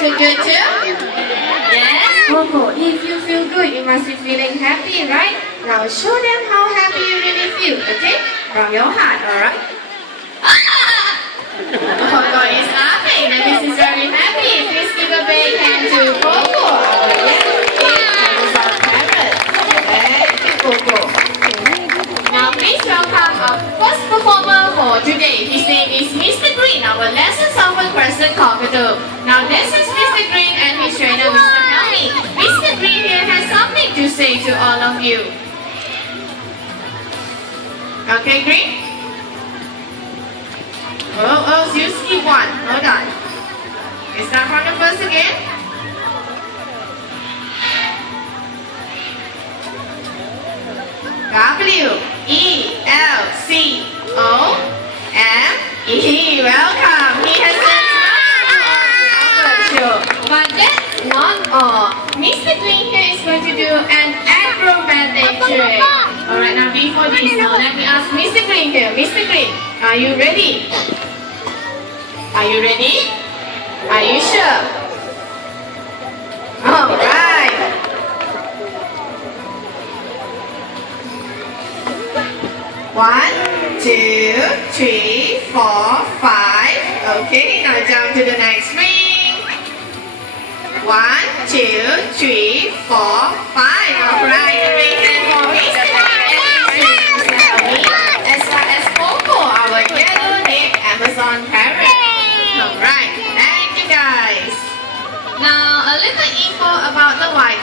feel good too? Yes? Coco, if you feel good, you must be feeling happy, right? Now show them how happy you really feel, okay? From your heart, alright? Coco is laughing. That means he's very happy. Please give a big hand to Coco. Yes, that is our parrot. Thank you, Coco. Now please welcome our first performer for today. His name is Mr. Green, our lesson software person cockatoo. Now this is Mr. Green and his trainer Mr. Helmi. Mr. Green here has something to say to all of you. Okay, Green? Oh, you skip one. Hold on. We start from the first again. W-E-L-C-O-M-E. Welcome. He has done show. But that's not all. Mr. Green here is going to do an acrobatic trick. Alright, now before this, now let me ask Mr. Green here. Mr. Green, are you ready? Are you ready? Are you sure? Alright. 1, 2, 3, 4, 5. Okay, now jump to the next ring. 1, 2, 3, 4, 5. Alright,